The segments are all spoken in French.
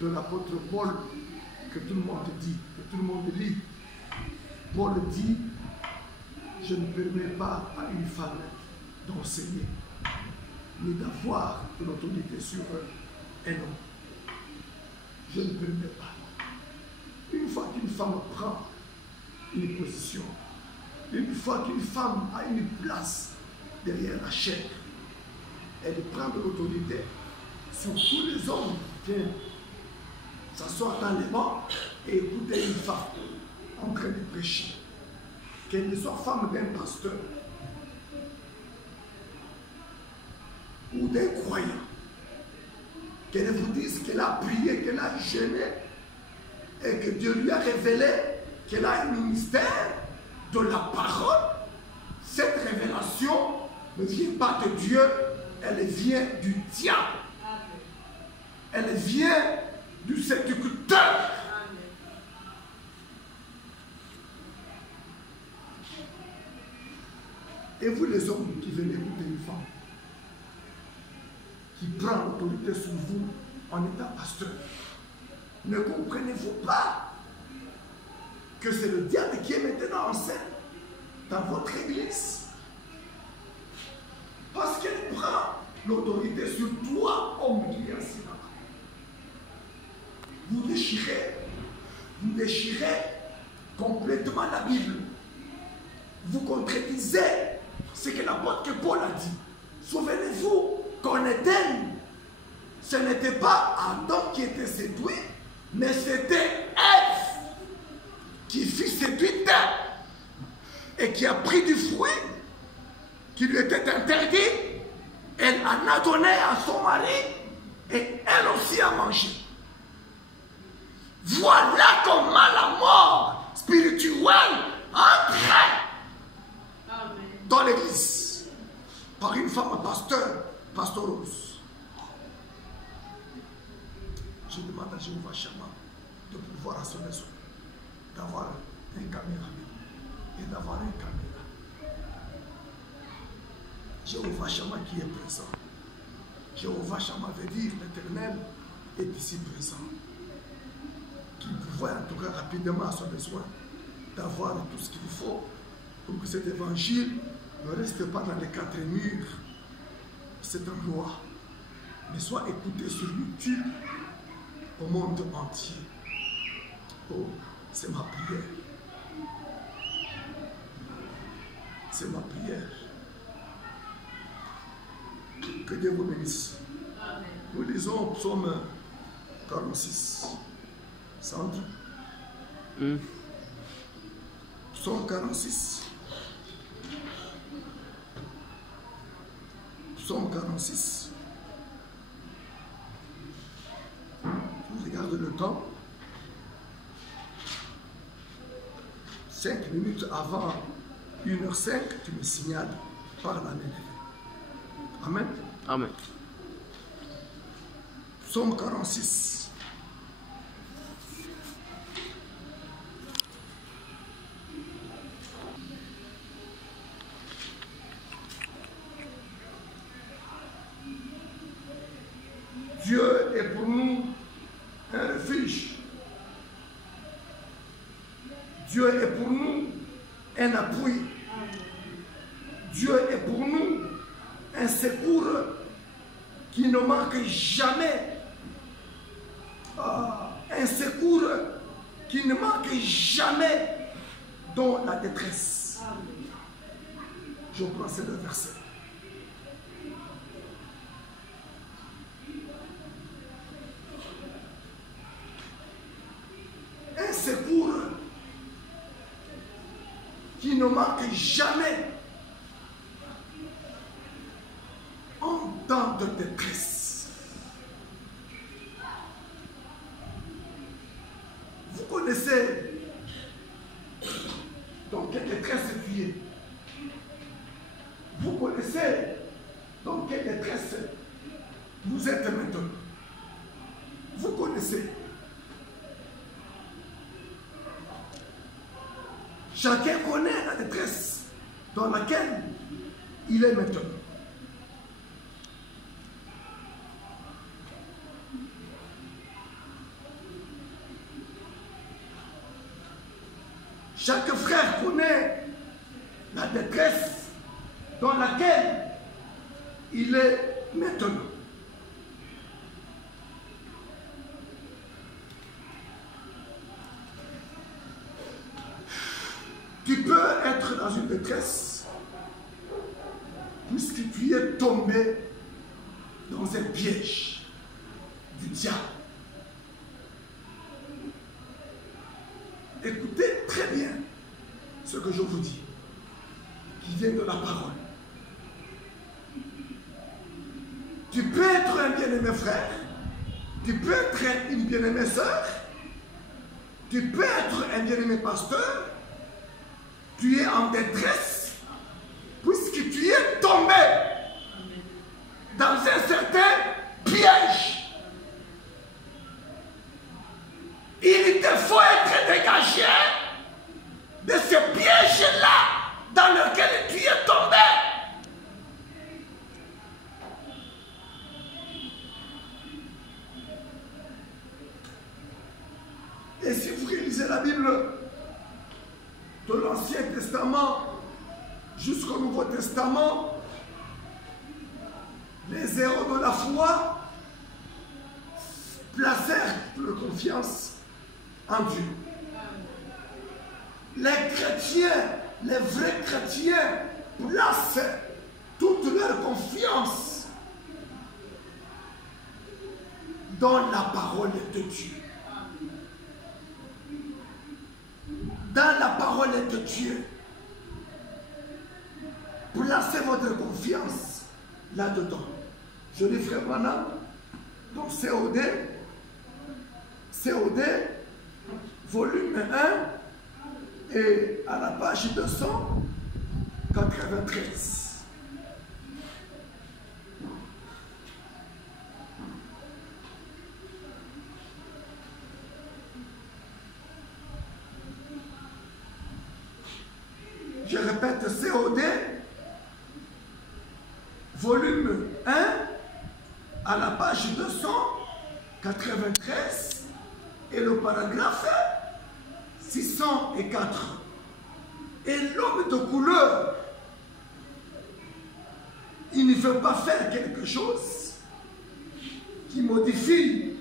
de l'apôtre Paul que tout le monde dit, que tout le monde lit. Paul dit, je ne permets pas à une femme d'enseigner, ni d'avoir de l'autorité sur un homme. Je ne permets pas. Une fois qu'une femme prend une position, une fois qu'une femme a une place derrière la chair, elle prend de l'autorité sur tous les hommes qui viennent s'asseoir dans les bancs et écouter une femme en train de prêcher. Qu'elle ne soit femme d'un pasteur ou d'un croyant. Qu'elle vous dise qu'elle a prié, qu'elle a jeûné et que Dieu lui a révélé qu'elle a un ministère de la parole. Cette révélation ne vient pas de Dieu, elle vient du diable. Elle vient du séducteur. Et vous les hommes qui venez écouter une femme qui prend l'autorité sur vous en étant pasteur, ne comprenez-vous pas que c'est le diable qui est maintenant en scène dans votre église? Parce qu'elle prend l'autorité sur toi, homme qui est assis là. Vous déchirez complètement la Bible. Vous contredisez ce que l'apôtre Paul a dit. Souvenez-vous qu'en Éden, ce n'était pas Adam qui était séduit, mais c'était Ève qui fut séduite et qui a pris du fruit qui lui était interdit. Elle en a donné à son mari et elle aussi a mangé. Voilà comment la mort spirituelle entre dans l'église par une femme pastoreuse. Je demande à Jéhovah Shammah de pouvoir à son maison d'avoir un caméra et d'avoir un caméra. Jéhovah Shammah qui est présent. Jéhovah Shammah veut dire l'Éternel est ici présent. Qui pouvait en tout cas rapidement à son besoin d'avoir tout ce qu'il faut pour que cet évangile ne reste pas dans les quatre murs de cet endroit, mais soit écouté sur YouTube au monde entier. Oh, c'est ma prière. C'est ma prière. Que Dieu vous bénisse. Amen. Nous lisons Psaume 46. Centre. Psaume 46. Psaume 46. Je regarde le temps. 5 minutes avant 1h05, tu me signales par la main. Amen. Amen. Psaume 46. Dieu est pour nous un refuge. Dieu est pour nous un appui. Dieu est pour nous un secours qui ne manque jamais. Un secours qui ne manque jamais dans la détresse. Je prends ces deux versets. Un secours qui ne manque jamais en temps de détresse. Vous connaissez dans quelle détresse tu es. Vous connaissez dans quelle détresse vous êtes maintenant. Vous connaissez. Chacun connaît la détresse dans laquelle il est maintenant. Chaque frère connaît la détresse dans laquelle il est maintenant. Tu peux être dans une détresse puisque tu es tombé dans un piège du diable. Écoutez très bien ce que je vous dis, qui vient de la parole. Tu peux être un bien-aimé frère, tu peux être une bien-aimée sœur, tu peux être un bien-aimé pasteur, tu es en détresse puisque tu es tombé dans un certain piège. Il te faut être dégagé de ce piège-là dans lequel tu es tombé. Et si vous réalisez la Bible de l'Ancien Testament jusqu'au Nouveau Testament, les héros de la foi placèrent leur confiance en Dieu. Les chrétiens, les vrais chrétiens, placent toute leur confiance dans la parole de Dieu. Dans la parole de Dieu. Placez votre confiance là-dedans. Je dis frère Branham, donc COD, volume 1, et à la page 293. Je répète, COD, volume 1, à la page 293, et le paragraphe 604. Et l'homme de couleur, il ne veut pas faire quelque chose qui modifie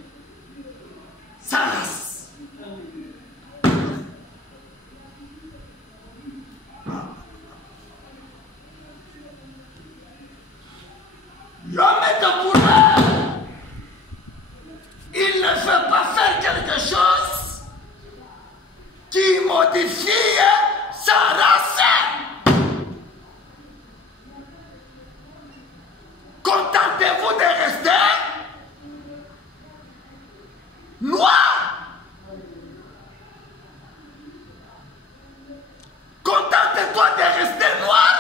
sa race. L'homme de couleur, il ne veut pas faire quelque chose qui modifie sa race. Contentez-vous de rester noir. Contentez-toi de rester noir.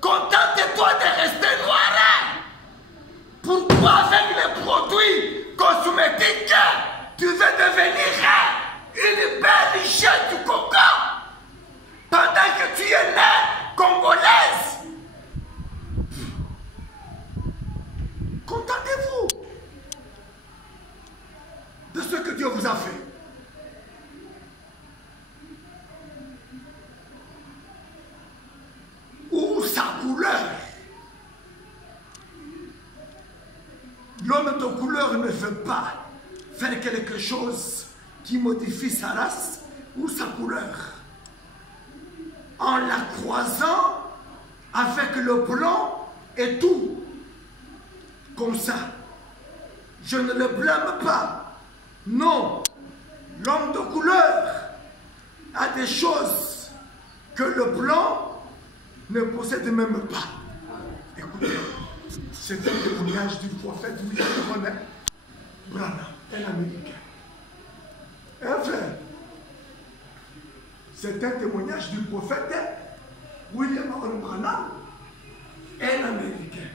Contentez-toi de rester noir. Pourquoi avec les produits cosmétiques, tu veux devenir une belle chatte du coco pendant que tu es née congolaise? Contentez-vous de ce que Dieu vous a fait. Ou sa couleur. L'homme de couleur ne veut pas faire quelque chose qui modifie sa race ou sa couleur. En la croisant avec le blanc et tout. Comme ça. Je ne le blâme pas. Non. L'homme de couleur a des choses que le blanc ne possède même pas. Écoutez, c'est un témoignage du prophète William Branham, un Américain. Un frère, c'est un témoignage du prophète William Branham, un Américain.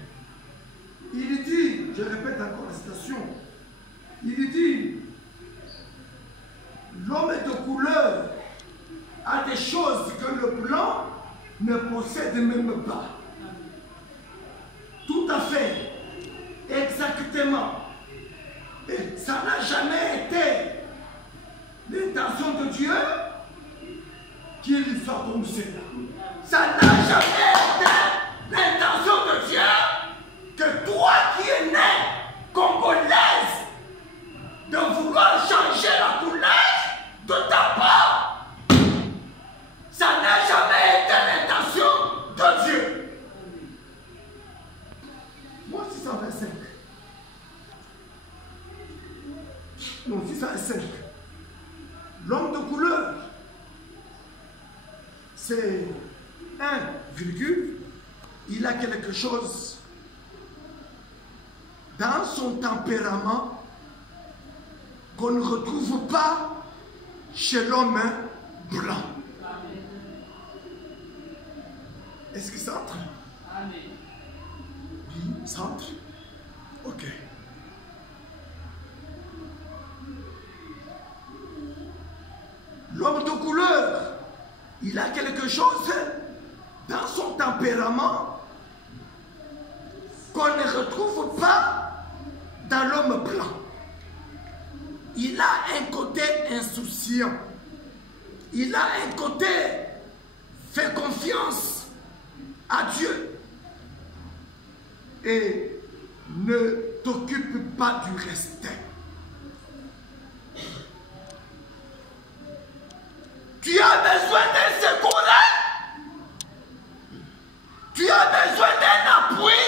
Il dit, je répète encore la citation, il dit, l'homme de couleur a des choses que le blanc ne possède même pas. Tout à fait, exactement. Et non, 605. L'homme de couleur, c'est un virgule, il a quelque chose dans son tempérament qu'on ne retrouve pas chez l'homme blanc. Est-ce que ça entre? Oui, ça entre. Ok. L'homme de couleur, il a quelque chose dans son tempérament qu'on ne retrouve pas dans l'homme blanc. Il a un côté insouciant. Il a un côté fait confiance à Dieu. Et ne t'occupe pas du reste. Tu as besoin d'un secours. Tu as besoin d'un appui.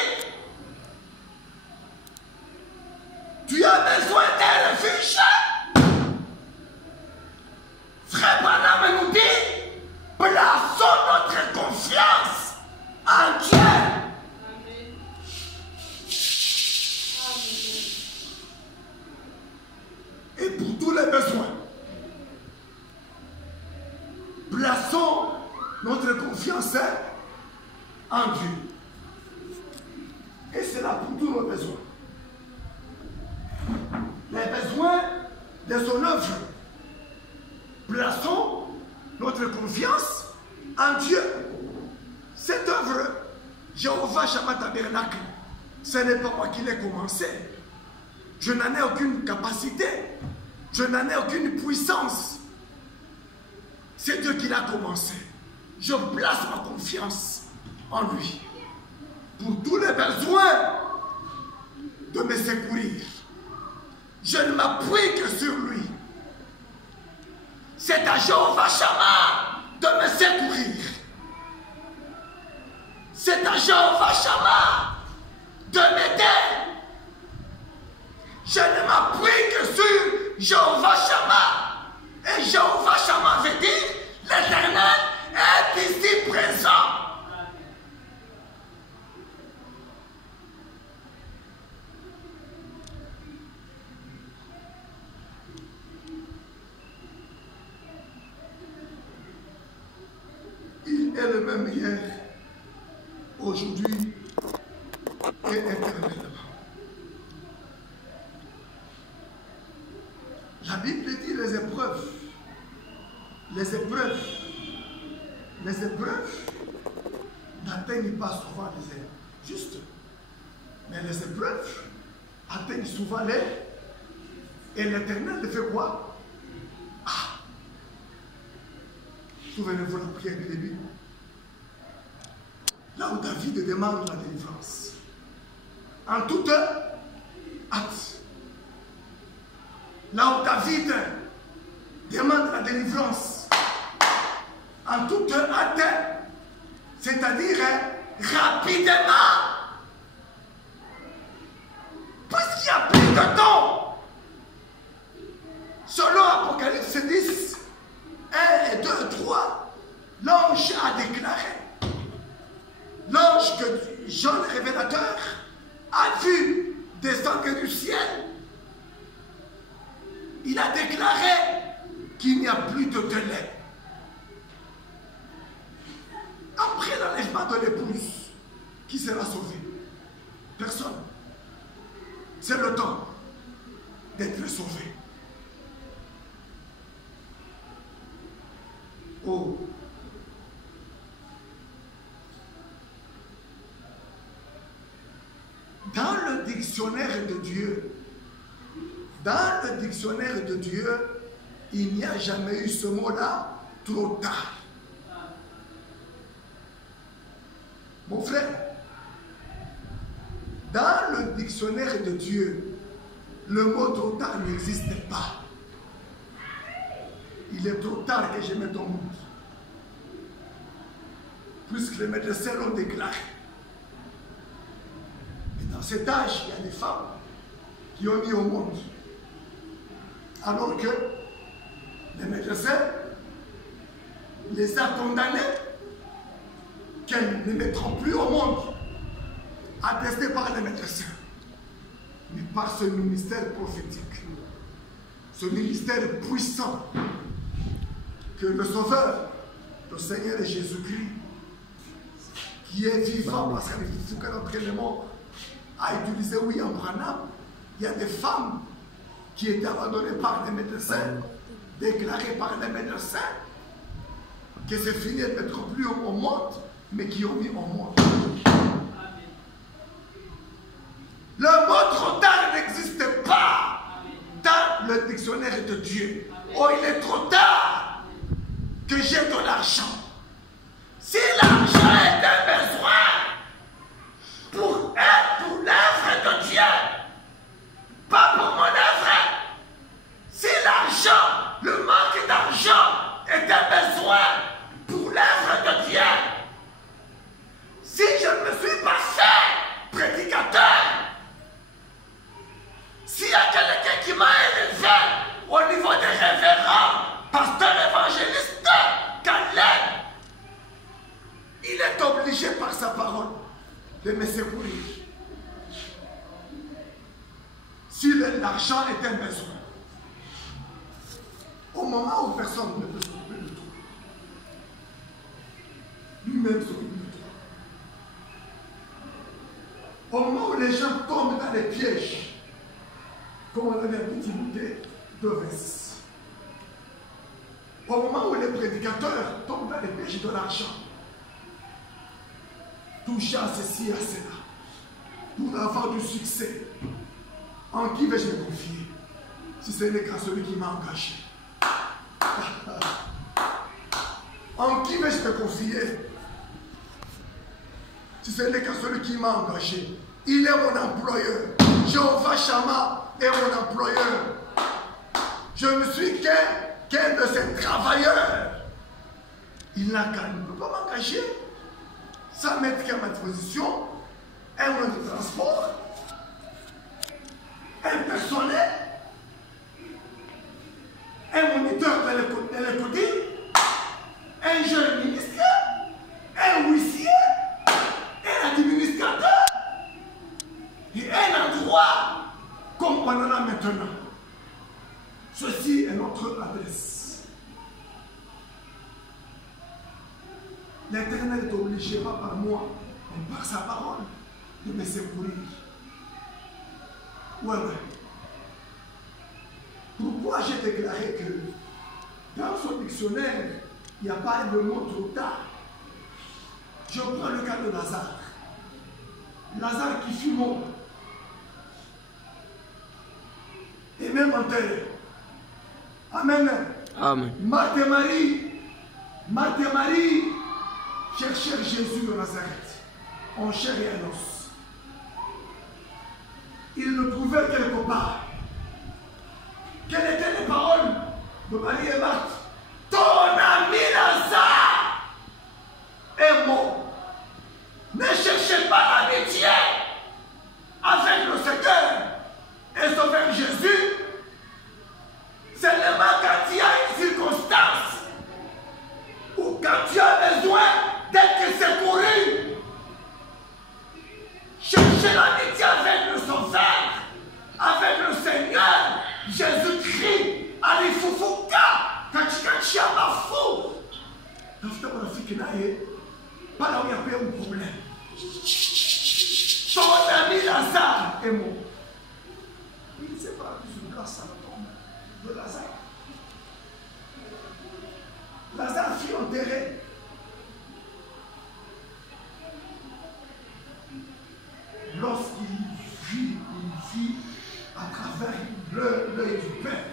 Tu as besoin d'un refuge. Frère Branham nous dit, plaçons notre confiance en Dieu. Amen. Et pour tous les besoins, plaçons notre confiance en Dieu. Et c'est là pour tous nos besoins. Les besoins de son œuvre. Plaçons notre confiance en Dieu. Cette œuvre, Jéhovah Shammah Tabernacle, ce n'est pas moi qui l'ai commencé. Je n'en ai aucune capacité. Je n'en ai aucune puissance. C'est Dieu qui l'a commencé. Je place ma confiance en lui. Pour tous les besoins de me secourir. Je ne m'appuie que sur lui. C'est à Jéhovah Shammah de me secourir. C'est à Jéhovah Shammah de m'aider. Je ne m'appuie que sur Jéhovah Shammah. Et Jéhovah Shammah veut dire l'Éternel est ici présent. Il est le même hier, aujourd'hui et éternellement. La Bible dit les épreuves. Les épreuves n'atteignent pas souvent les ailes. Juste. Mais les épreuves atteignent souvent les. Et l'Éternel le fait quoi? Ah! Souvenez-vous la prière du début. Là où David demande la délivrance. En toute hâte. Là où David demande la délivrance. En toute hâte. C'est-à-dire rapidement. Parce qu'il n'y a plus de temps. Selon Apocalypse 10, 1 et 2 et 3, l'ange a déclaré. L'ange que Jean le révélateur a vu descendre du ciel. Il a déclaré qu'il n'y a plus de délai. Après l'enlèvement de l'épouse, qui sera sauvé? Personne. C'est le temps d'être sauvé. Oh. Dans le dictionnaire de Dieu, il n'y a jamais eu ce mot-là, trop tard. Mon frère, dans le dictionnaire de Dieu, le mot trop tard n'existe pas. Il est trop tard que je mette au monde. Puisque les médecins l'ont déclaré. Et dans cet âge, il y a des femmes qui ont mis au monde. Alors que les médecins les a condamnés qu'elles ne mettront plus au monde, attestés par les médecins, mais par ce ministère prophétique, ce ministère puissant que le Sauveur, le Seigneur Jésus-Christ, qui est vivant, parce que notre élément a utilisé William Branham, il y a des femmes qui étaient abandonnées par les médecins, déclarées par les médecins, que c'est fini de mettre plus au monde, mais qui ont mis au monde. Le mot trop tard n'existe pas dans le dictionnaire de Dieu. Oh, il est trop tard que j'ai de l'argent. Si l'argent est un besoin pour l'œuvre de Dieu, pas pour mon œuvre. Si l'argent, le manque d'argent est un besoin pour l'œuvre de Dieu, si je ne me suis pas fait prédicateur, s'il y a quelqu'un qui m'a élevé au niveau des révérends, pasteur évangéliste, Caleb, il est obligé par sa parole de me secourir. Si l'argent est un besoin, au moment où personne ne peut s'occuper de toi, lui-même s'occupe de toi. Au moment où les gens tombent dans les pièges, comme on avait dit Timothée 2:26. Au moment où les prédicateurs tombent dans les pièges de l'argent, touchant ceci à cela, pour avoir du succès, en qui vais-je me confier si ce n'est qu'à celui qui m'a engagé? En qui vais-je me confier si ce n'est qu'à celui qui m'a engagé? Il est mon employeur. Jéhovah Shammah est mon employeur. Je ne suis qu'un de ses travailleurs. Il n'a qu'à ne peut pas m'engager sans mettre qu'à ma disposition un moyen de transport, un personnel, un moniteur de l'économie, un jeune ministre, un huissier, un administrateur et un endroit comme on en a maintenant. Ceci est notre adresse. L'Éternel est obligé, pas par moi, mais par sa parole, de me secourir. Ouais. Pourquoi j'ai déclaré que dans son dictionnaire, il n'y a pas le mot trop tard? Je prends le cas de Lazare. Lazare qui fut mort. Et même enterré. Amen. Amen. Marthe et Marie cherchèrent Jésus de Nazareth, en chair et en os. Ils le trouvaient quelque part. Quelles étaient les paroles de Marie et Marthe? Ton ami Lazare est mort. Ne cherchez pas l'amitié avec le Seigneur et Sauveur Jésus. Seulement quand il y a une circonstance ou quand tu as besoin d'être secouru, cherchez l'amitié avec le Sauveur, avec le Seigneur Jésus-Christ. Allez, fufuka, kachikachia fou. Tafuta marafiki naye pale uyapewa un problème. Ton ami Lazare est mort. Il ne s'est pas plus grâce à la tombe de Lazare. Lazare fut enterré. Lorsqu'il vit à travers l'œil du Père,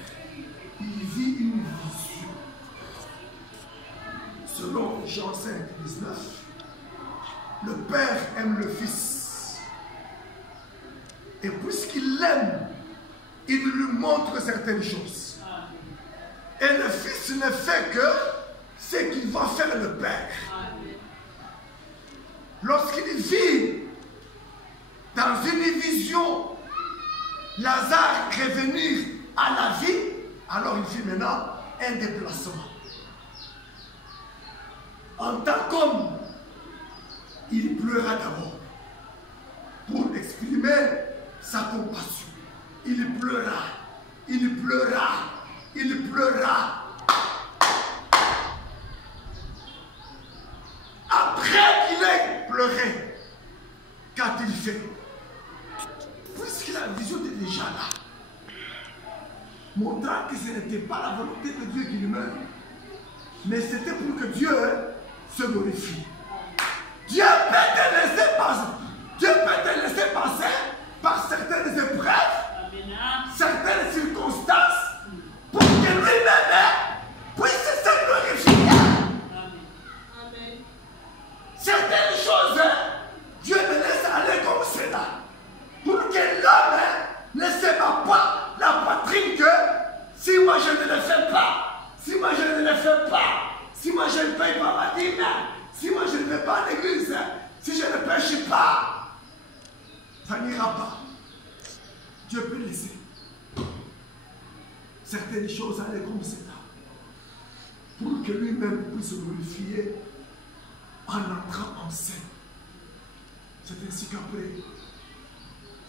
il vit une vision. Selon Jean 5, 19, le Père aime le Fils. Et puisqu'il l'aime, il lui montre certaines choses. Et le Fils ne fait que ce qu'il va faire le Père. Lorsqu'il vit dans une vision Lazare revenir à la vie, Alors il fait maintenant un déplacement. En tant qu'homme, il pleura d'abord pour exprimer sa compassion. Il pleura, il pleura, il pleura. Après qu'il ait pleuré, qu'a-t-il fait? Puisque la vision était déjà là, montrant que ce n'était pas la volonté de Dieu qu'il meure, mais c'était pour que Dieu se glorifie. Dieu peut te laisser passer. Dieu peut te laisser passer par certaines épreuves, certaines circonstances, pour que lui-même puisse se glorifier. Amen. Certaines choses, Dieu me laisse aller comme cela, pour que l'homme ne s'évade pas la poitrine que si moi je ne le fais pas, si moi je ne le fais pas, si moi je ne paye pas ma dîme, si moi je ne vais pas à l'église, si je ne pêche pas, ça n'ira pas. Dieu peut laisser certaines choses aller comme cela, pour que lui-même puisse se glorifier en entrant en scène. C'est ainsi qu'après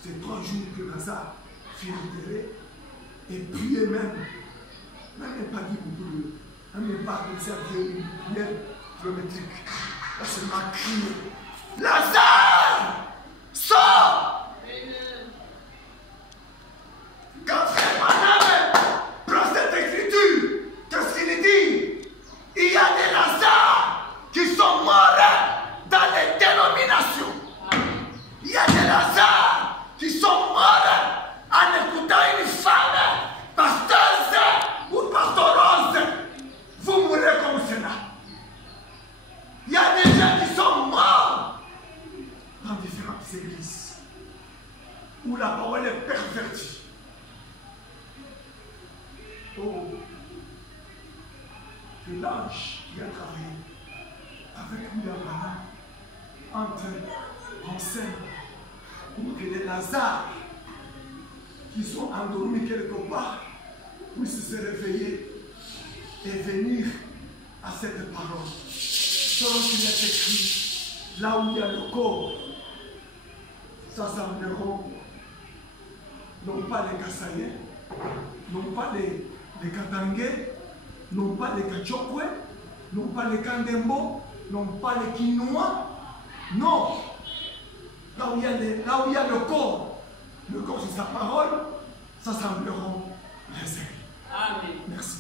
ces 3 jours que Lazare fut enterré, et puis même pas dit beaucoup, même pas de faire une prière kilométrique. Là, c'est ma crié. Lazare, sors! Quand Frère Branham prend cette écriture, qu'est-ce qu'il dit? Il y a des Lazare qui sont morts dans les dénominations. Il y a des Lazare qui sont morts en écoutant une femme pasteuse ou pastoreuse. Vous mourrez comme cela. Il y a des gens qui sont morts dans différentes églises où la parole est pervertie. Oh, que l'ange qui a travaillé avec William Branham entre en scène pour que les Lazare qui sont endormis quelque part puissent se réveiller et venir à cette parole. Selon qu'il est écrit, là où il y a le corps, s'assembleront non pas les Kassaïens, non pas les Katangais, non pas les Kachokwe, non pas les Kandembo, non pas les Kinois, non. Là où il y a le corps c'est sa parole, s'assembleront les ailes. Amen. Merci.